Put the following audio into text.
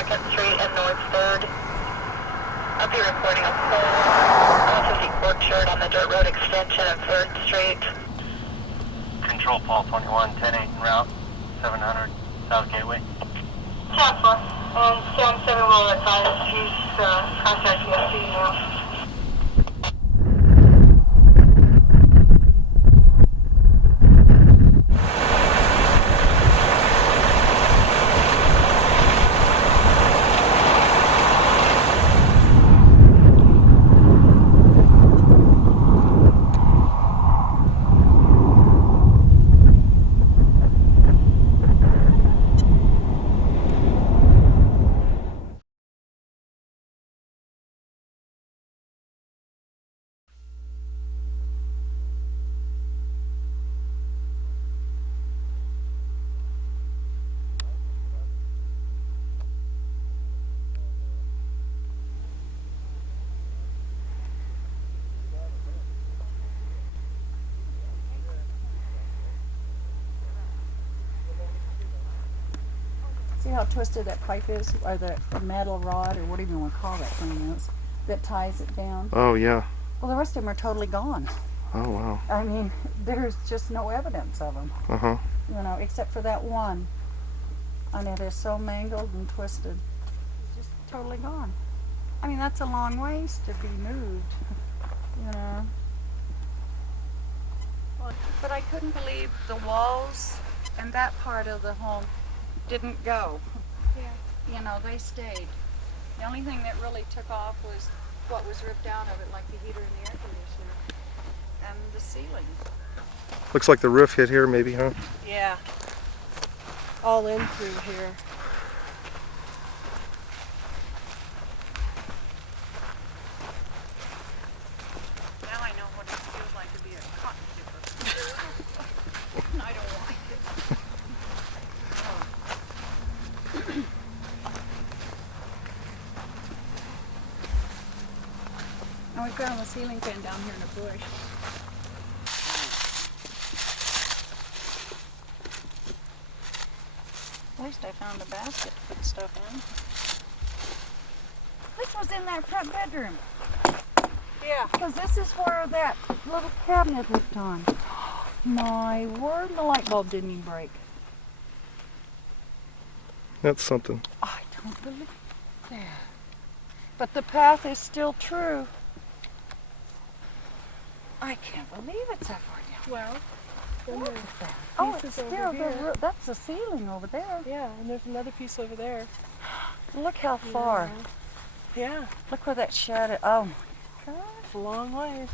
2nd Street and North 3rd. I'll be reporting a pole, 50 Orchard on the dirt road extension of 3rd Street. Control Paul 21, 10-8 en route, 700 South Gateway. Tesla, and Sam 7 will advise he's contacting us now. See how twisted that pipe is, or the metal rod, or whatever you want to call that thing is, that ties it down? Oh, yeah. Well, the rest of them are totally gone. Oh, wow. I mean, there's just no evidence of them, Uh-huh. you know, except for that one. And it is so mangled and twisted. It's just totally gone. I mean, that's a long ways to be moved, you know. But I couldn't believe the walls and that part of the home didn't go. Yeah. You know, they stayed. The only thing that really took off was what was ripped out of it, like the heater and the air conditioner. And the ceiling. Looks like the roof hit here maybe, huh? Yeah. All in through here. Now I know what it feels like to be a cotton dipper. I don't like it. And we found a ceiling fan down here in a bush. At least I found a basket to put stuff in. This was in that front bedroom. Yeah. Because this is where that little cabinet hooked on. My word, the light bulb didn't even break. That's something. I don't believe that. But the path is still true. I can't believe it's that far down. Well, then Look there's at that. Oh, it's pieces still over here. that's the ceiling over there. Yeah, and there's another piece over there. Look how far. Yeah. Look where that shadow. Oh my God. It's a long way.